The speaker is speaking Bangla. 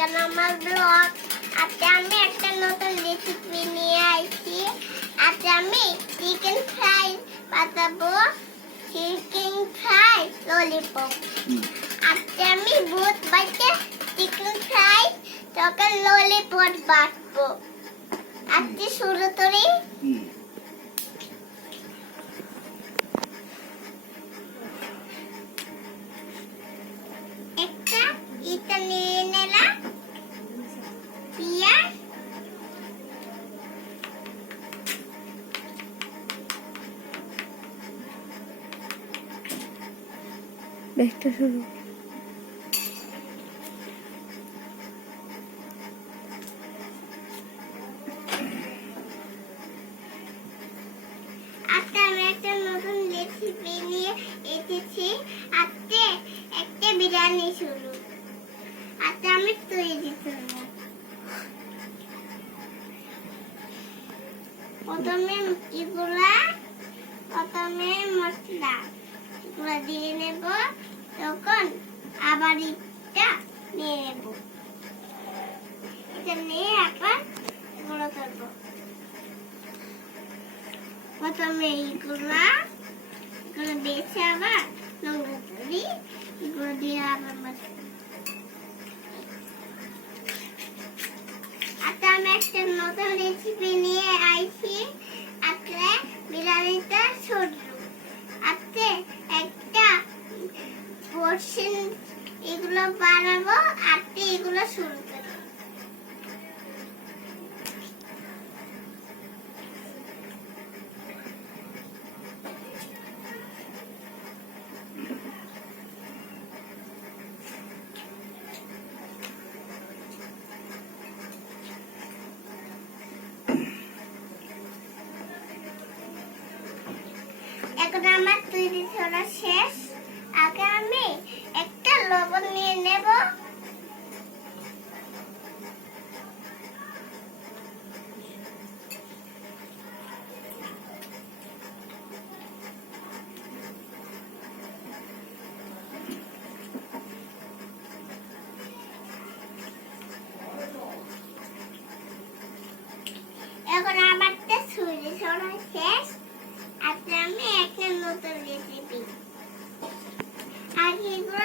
ওয়েলকাম আমার ব্লগ। আজকে আমি একটা নতুন রেসিপি নিয়ে আসছি। আজকে আমি চিকেন ফ্রাই বানাবো, চিকেন ফ্রাই ললিপপ। আজকে আমি বহুত বাচ্চা চিকেন ফ্রাই তখন ললিপপ বানাবো। আজকে শুরু করি। একটা ইটা নিয়ে নিলাম, পেঁয়াজ, দেখতে শুরু। আজকে আমি একটা নতুন রেসিপি নিয়ে এসেছি। আজকে একটা বিরিয়ানি শুরু। আজকে আমি তৈরি করব। প্রথমে মশলা এগুলো দিয়ে নেব, তখন আবার এটা নিয়ে নেব। এটা নিয়ে এখন এগুলো করবো। প্রথমে এগুলো বেছে আবার লঙ্কা করি, এগুলো দিয়ে আবার মশলা। আজকে আমি একটা নতুন রেসিপি নিয়ে আইছি। আজকে বিরিয়ানিটা শুরু। আজকে একটা পোরশন এগুলো বানাবো, আজকে এগুলো শুরু করবো। এখন আমার তৈরি করা শেষ। আগে আমি একটা লবণ নিয়ে নেব। এখন আমার তৈরি করা শেষ। আজকে আমি একটা নতুন রেসিপি। আগে এগুলো